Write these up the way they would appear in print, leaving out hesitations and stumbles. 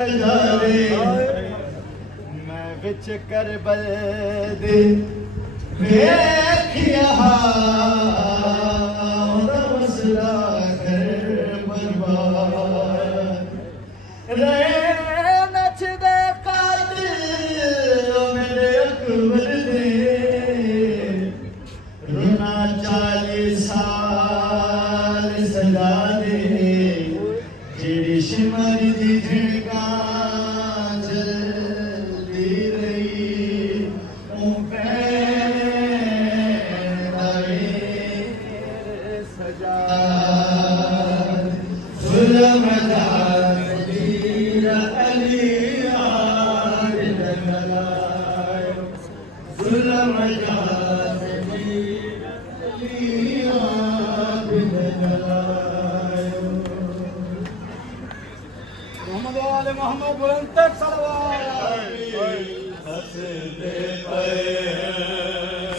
खजारे मैं विच करबल दे वेखिया मसला कर बर्बाद रे नचदे कातिल मेरे अकबर दे रुना 40 साल सजा दे जेड़ी शिमर दी झिड़का जलदी रही ओ सजा जुल्म अली जुल्म मोहम्मद बुलंद तक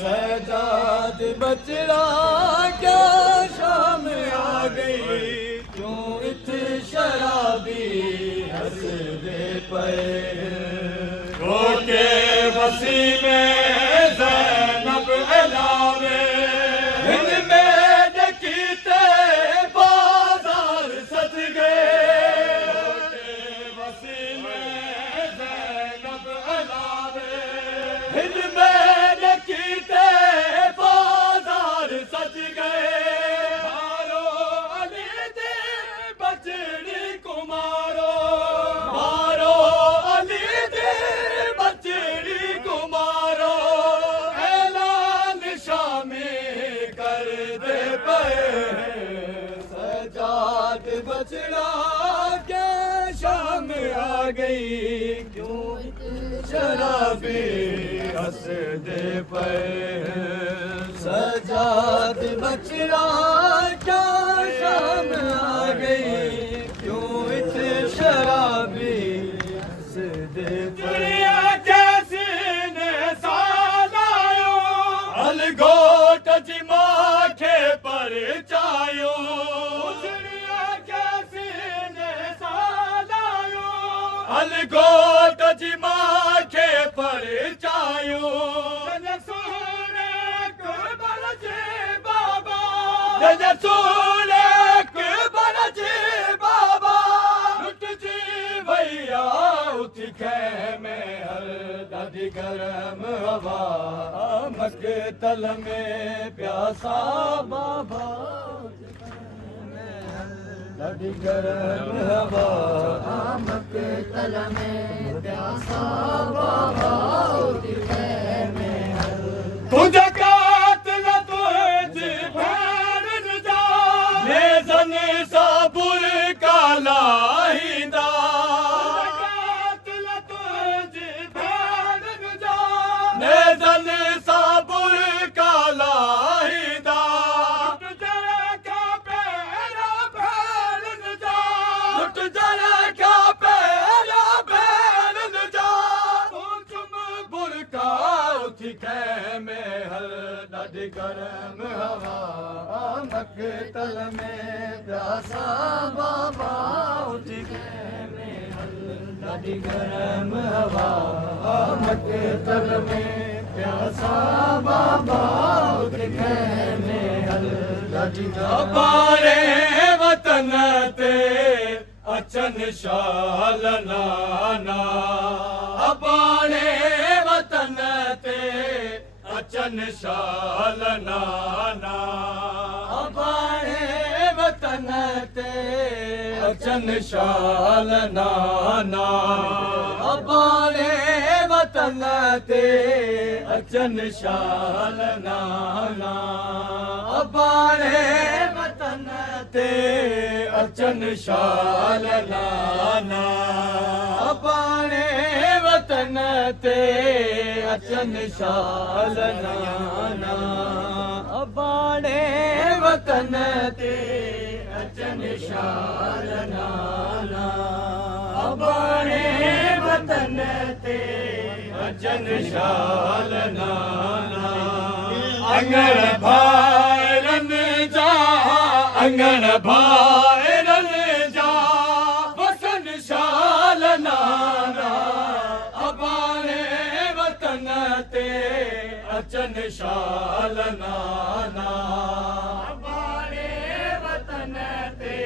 सजाद बचड़ा क्या शाम आ गई क्यों इत शराबी हंस दे पे रोके बसी में ज़ैनब अलावे बचड़ा क्या शाम आ गई क्यों शराबी हंस दे पे सजाद बचड़ा क्या शाम आ गई क्यों इत शराबी हंस दे पे जैसे ने सालायो अलगोट जिमा के पर चायो अलगोट जिमा के पर चायो सोने बल जे बाबा सोने बल जे बाबा लुट जी भैया उठ खे में हर दादी गरम हवा मकतल में प्यासा बाबा दादी गरम हवा मकतल में प्यासा बाबा तुझे कातिल तुझे भैन जा लेज़न साबुर का लाहिंदा कातिल तुझे भैन जा लेज़न साबुर का लाहिंदा में हर दादी गरम हवा मकतल में प्यासा बाबा उठ में हर दादी गरम हवा मकतल में प्यासा बाबा उठ में हर दादी बारे वतन ते अचन शाल नाना अबाने वतन ते अचन शाल नाना अबाने वतन ते अचन शाल नाना अबाने वतन ते अचन शाल नाना अबाने वतन ते अचन शाल नाना अबाने वतन ते अचन शाल नाना अबाने वतन ते अचन शाल नाना अबाने वतन ते अचन शाल नाना अंगण भाइरन जा अंगण भाइरन जा वसन शाल नाना शाल नाना अबाणे वतन ते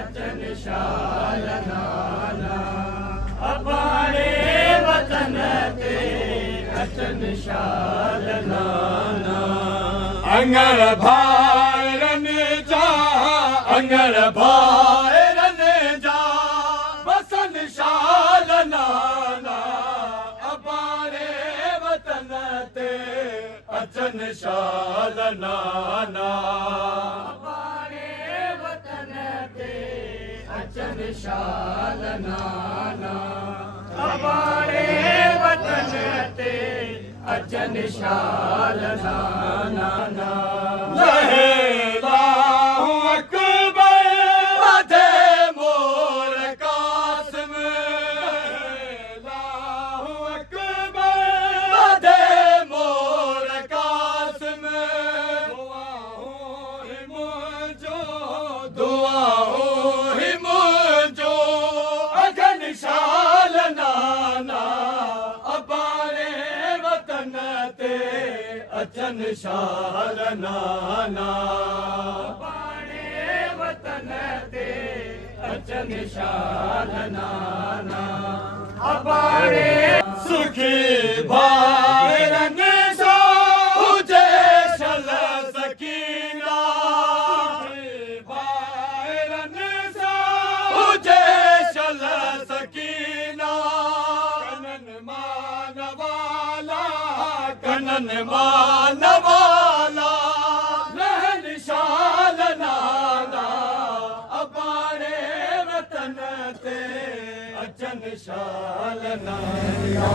अचन शाल नाना अबाणे वतन ते अचन शाल नाना अंगर भाइरन जा अंगर भाइरन जा वसन शाल नाना अबाणे वतन ते अचन शाल नाना अबाणे वतन ते अचन शाल नाना अबाणे वतन ते अचन शाल नाना लहलाहु अकबर वधे मोर कासिम लहलाहु अकबर वधे मोर कासिम दुआओं ही मुझो अगन शाल नाना अबाणे वतन ते अचन शाल नाना अबाणे वतन ते अचन शाल नाना अबाणे सुखी भाइरन सो हुजे शल सकीना सुखी भाइरन सो हुजे शल सकीना कनन मानवाला कनन मानवाला लहन शाल नाना अबाणे वतन ते अचन शाल नाना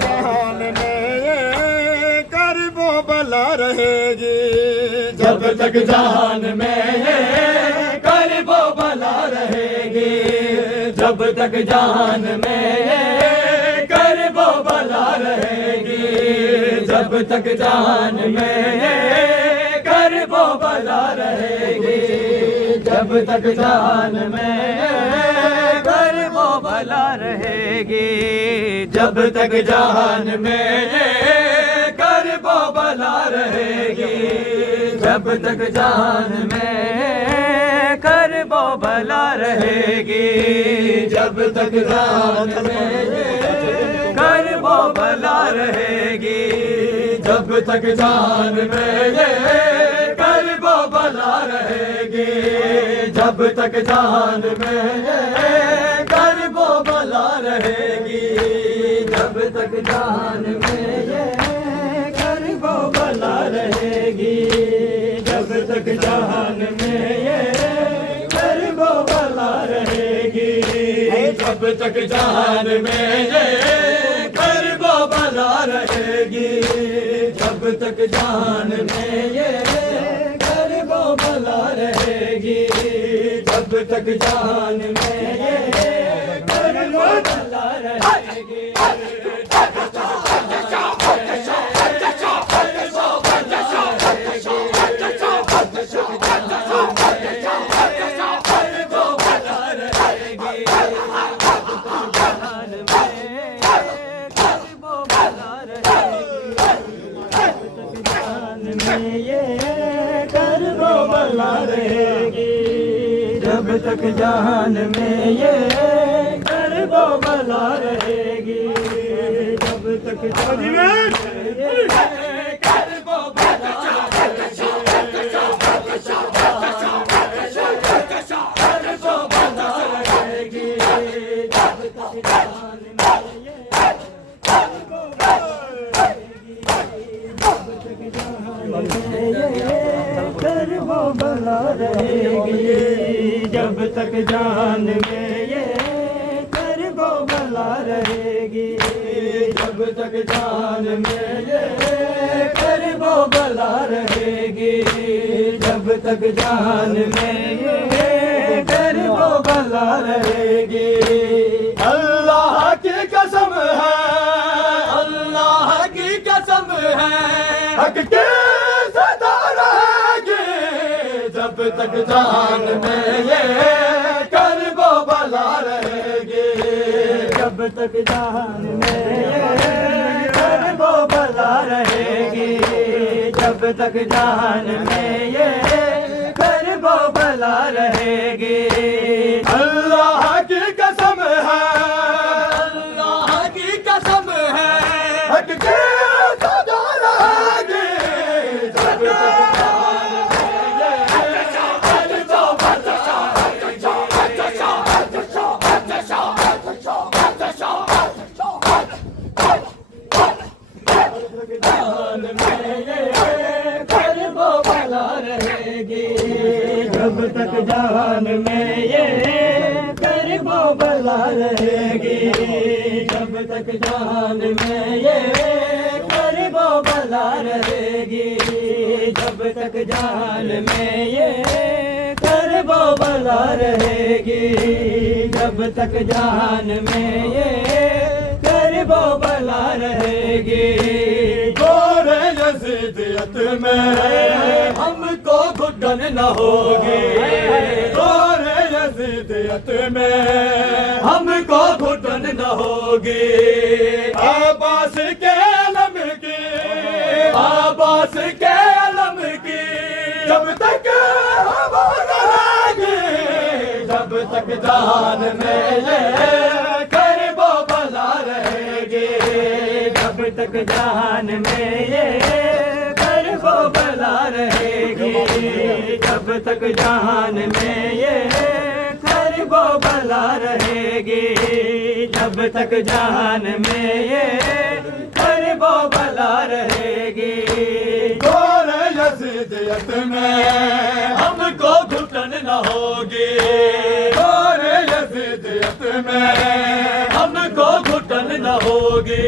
जहान में करबो भला रहेगी, जब तक जहान में करबो भला रहेगी, जब तक जहान में करबो भला रहेगी, जब तक जहान में करबो भला रहेगी, जब तक जहान में करबो भला भला रहेगी। जब तक जहान में ये करबो भला रहेगी। जब तक जहान में करबो भला रहेगी। जब तक जहान में करबो भला रहेगी। जब तक जहान में करबो भला रहेगी। जब तक जहान में करबो भला रहेगी। जब तक जहान में करबो भला रहेगी। जब तक जहान में करबो भला रहेगी। जब तक जहान में करबो भला रहेगी। जब तक जहान में करबो भला रहेगी। जब तक जहान में करबो भला रहेगी। जब तक जहान में ये करबो भला रहेगी। जब तक जहान में करबो भला रहेगी। जब तक जहान में करबो भला रहेगी। जब तक जहान में ये करबो भला रहेगी। जब तक जहान में ये करबो भला रहेगी। जब तक जहान में ये करबो भला रहेगी। अल्लाह की कसम है, अल्लाह की कसम है, हक के सदा रहेगी। जब तक जहान में ये करबो भला रहेगी। जब तक जहान में करबो भला रहेगी। जब तक जहान में ये करबो भला रहेगी। अल्लाह की कसम है, अल्लाह की कसम है, हक के सदा रहेगी। जब तक जब तक जहान में ये करबो भला रहेगी। जब तक जहान में ये करबो भला रहेगी। जब तक जहान में ये करबो भला रहेगी। जब तक जहान में ये करबो भला रहेगी। गोरे यज़ीदियत में हमको घुटन न होगी। गोरे यज़ीदियत में हमको घुटन न होगी। आबास के अलम की, आबास के अलम की जब तक हवा रहेगी। जब तक जहान में ये करबो भला रहेगी। जब तक जहान में ये करबो भला रहेगी। जब तक जहान में ये करबो भला रहेगी। जब तक जहान में ये करबो भला रहेगी। गोरे यज़ीदियत में हमको घुटन न होगी। गोरे यज़ीदियत में हमको घुटन न होगी।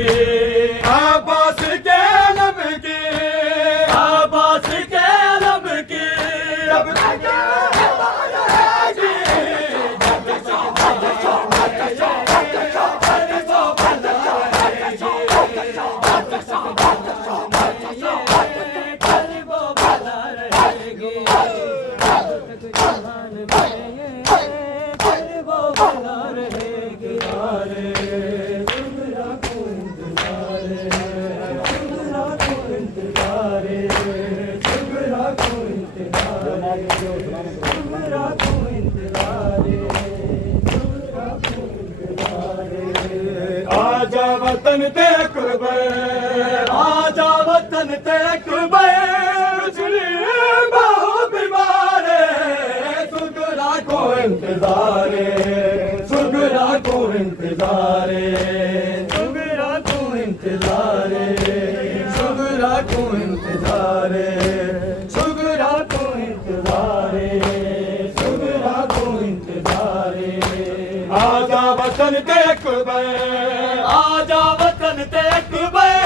आबास के अलम की, आबास के अलम की जब तक हवा रहेगी। जब तक करबो भला रहेगी। सुगरा को इंतजार है, सुगरा को इंतजार है, सुगरा को इंतजार है, सुगरा को इंतजार है, सुगरा को इंतजार है। आजा वतन ते अकबर, आजा वतन ते अकबर, इंतजार सुगरा को इंतजार, सुगरा को इंतजार, सुगरा को इंतजार, सुगरा को इंतजार, सुगरा को इंतजार। आजा वतन ते अकबर, आजा वतन ते अकबर,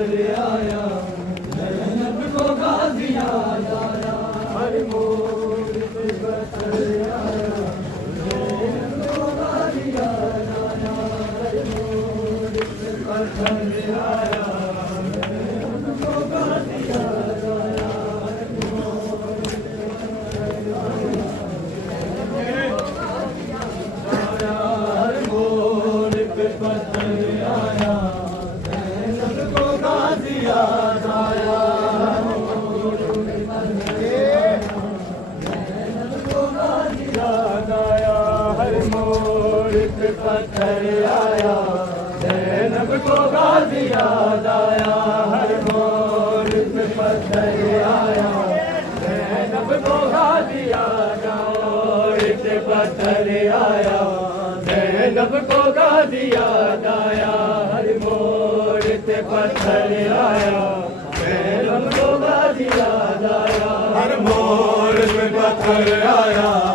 पत्थर आया ज़ैनब को गाज़ी याद आया, हर मोड़ पे पत्थर आया ज़ैनब को गाज़ी याद आया, पत्थर आया ज़ैनब को गाज़ी याद आया, हर मोड़ पे पत्थर आया ज़ैनब को गाज़ी याद आया, हर मोड़ पे पत्थर आया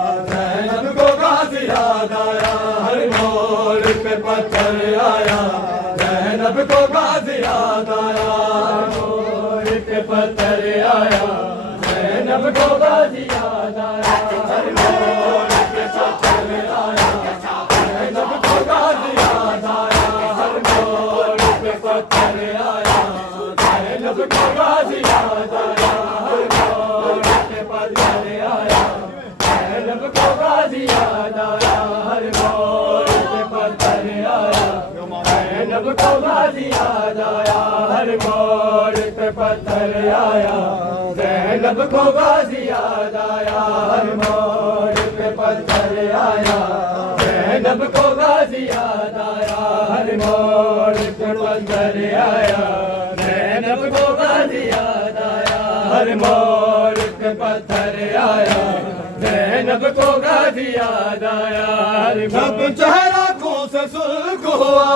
ज़ैनब को गाज़ी याद आया, हर मोड़ पे पत्थर आया ज़ैनब को गाज़ी याद आया, मोड़ पे पत्थर आया ज़ैनब को गाज़ी याद आया, हर मोड़ पे पत्थर आया ज़ैनब को गाज़ी याद आया, हर मोड़ पे पत्थर आया ज़ैनब को गाज़ी याद आया, हर मोड़ पे पत्थर आया ज़ैनब को गाज़ी याद आया, हर मोड़ पे पत्थर आया ज़ैनब को गाज़ी याद आया, हर मोड़ पे पत्थर आया ज़ैनब को गाज़ी याद आया, हर मोड़ पे पत्थर आया ज़ैनब को गाज़ी याद आया, हर मोड़ पे पत्थर आया ज़ैनब को गाज़ी याद आया, हर मोड़ पे पत्थर आया ज़ैनब को गाज़ी याद आया, जब चेहरा को से सुर्ख हुआ,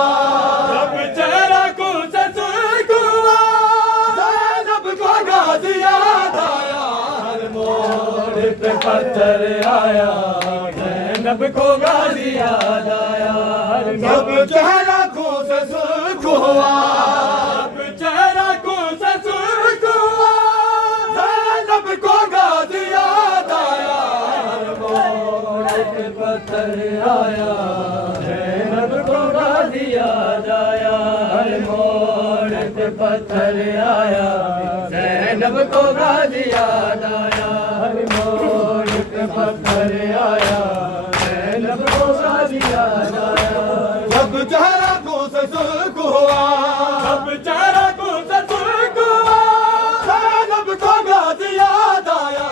जब चेहरा को से सुर्ख हुआ ज़ैनब को गाज़ी याद आया, हर मोड़ पे पत्थर आया ज़ैनब जैनब को गाजी याद आया, जब चेहरा को से सुर्ख हुआ, जब चेहरा को से सुर्ख हुआ, जैनब को गाजी याद आया, मोड़ पे पत्थर आया, जैनब को गाजी याद आया, मोड़ पे पत्थर आया, जैनब को गाजी याद आया, मोड़ पे पत्थर आया, जैनब को गाजी याद आया, जब चेहरा को से सुर्ख हुआ, जब चेहरा को से सुर्ख हुआ, जैनब को गाजी याद आया,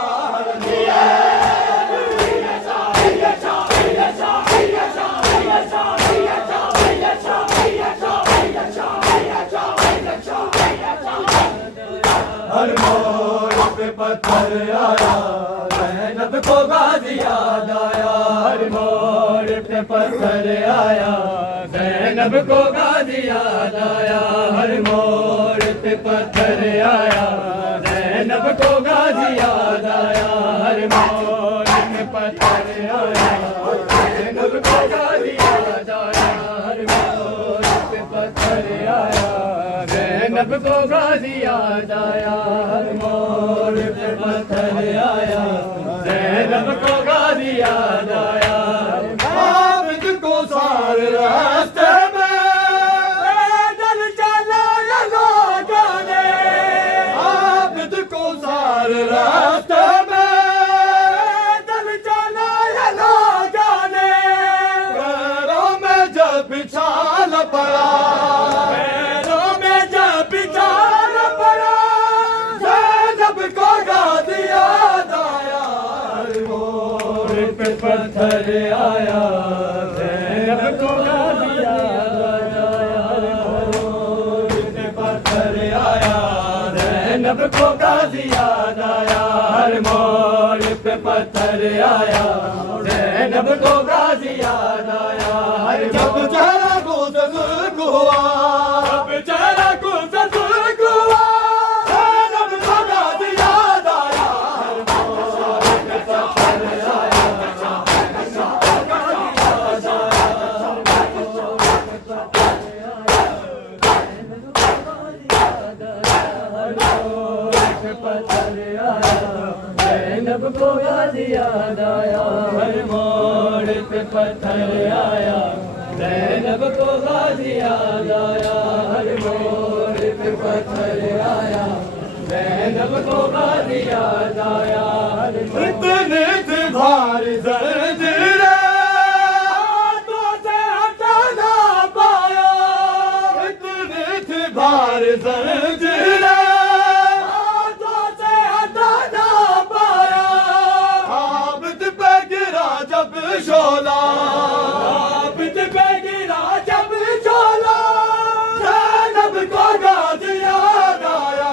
हर मोड़ पे पत्थर आया, जैनब को गाजी याद आया, हर मोड़ पे पत्थर आया, जैनब को गाजी याद आया, हर मोड़ पे पत्थर आया, जैनब को गाजी याद आया, हर मोड़ पे पत्थर आया, जैनब को गाजी याद आया, हर मोड़ पे पत्थर आया, जैनब को गाजी याद आया, हर मोड़ पे पत्थर आया, जैनब को गाजी याद आया, आबिद को सारे रास्ते में पैदल चलाया लोगों ने, आबिद को सारे रास्ते में पैदल चलाया लोगों ने, पैरों में जब बिछाल पड़ा, पत्थर आया, जैनब को गाजी याद आया, मोड़ पे पत्थर आया, जैनब को गाजी याद आया, हर मोड़ पे पत्थर आया, जैनब को गाजी याद आया, हर जब चेहरा को से सुर्ख हुआ, जब चेहरा को से सुर्ख हुआ, जैनब को गाजी याद आया, हर मोड़ पे पत्थर आया, जैनब को गाजी याद आया, हर मोड़ पे पत्थर आया, जैनब को गाजी याद आया, हर मोड़ पे पत्थर आया, जैनब को गाजी याद आया, इतने थे भारी जंजीरें हाथों से हटा ना पाया, इतने थे भारी जंजीरें शोला, आबिद पे गिरा जब शोला, जैनब को गाजी याद आया,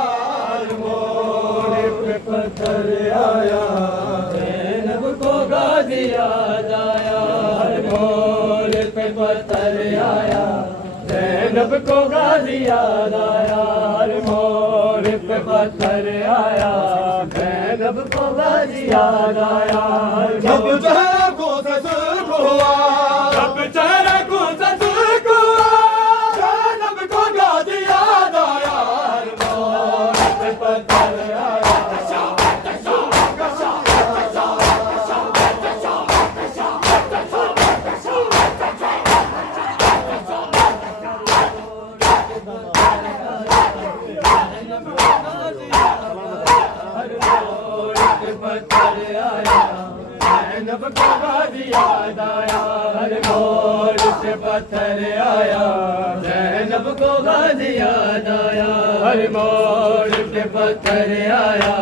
मोड़ पे पत्थर आया, जैनब को गाजी याद आया, मोड़ पे पत्थर आया, जैनब को गाजी याद आया, मोड़ पे पत्थर आया, जैनब को गाजी याद आया, जब चेहरा को से सुर्ख हुआ, जब चेहरा को से सुर्ख हुआ, जैनब को गाजी याद आया, मोड़ पे पत्थर आया, पत्थर आया, जैनब को गाजी याद आया, हर मोड़ पे पत्थर आया, जैनब को गाजी याद आया, हर मोड़ पे पत्थर आया,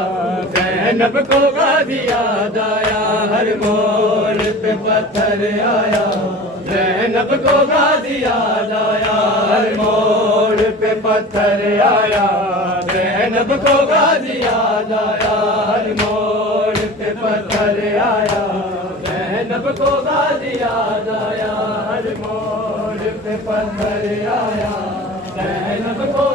जैनब को गाजी याद आया, हर मोड़ पे पत्थर आया, जैनब को गाजी याद आया, हर मोड़ पे पत्थर आया, जैनब को गाजी याद आया, हर मोड़ पे पत्थर आया, जैनब को गाजी याद आया, हर मोड़ पे पत्थर आया, जैनब को